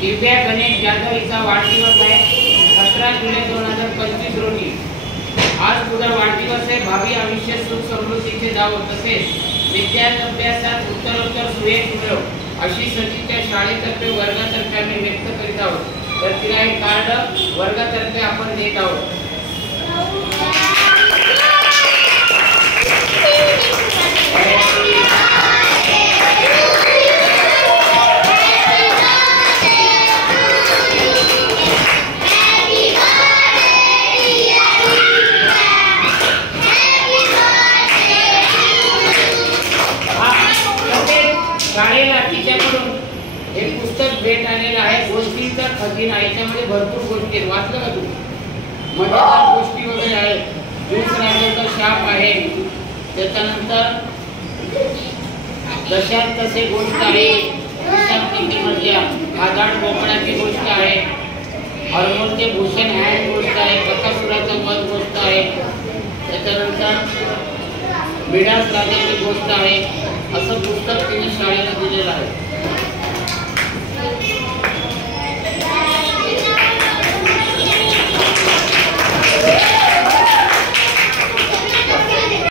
दिव्या गणेश जाधव हिचा वाढदिवस आहे 17 जुलै 2025 रोजी। आज तुझा वाढदिवस आहे, भावी आयुष्य सुख समृद्धीचे जावो, तसेच विद्याभ्यासात उत्तरोत्तर सुरेख मिळो अशी सचिनच्या शाळेतर्फे वर्गातर्फे आम्ही व्यक्त करीत आहोत। तर तिला हे कार्ड वर्गातर्फे आपण देत आहोत। शाळेला तिच्याकडून एक पुस्तक भेट आलेलं आहे, गोष्टींचा खजिना। याच्यामध्ये भरपूर गोष्टी आहेत, वाचलं का तू? मजेदार गोष्टी वगैरे आहेत। ज्यूस राजाचा शाप आहे, त्याच्यानंतर दशात तसे गोष्ट आहे, मधल्या आधार बोकडाची गोष्ट आहे, हरमोनचे भूषण हँड गोष्ट आहे, ककासुराचं मध गोष्ट आहे, त्याच्यानंतर मिडास राजाची गोष्ट आहे। असं पुस्तक तिने शाळेला दिलेलं आहे।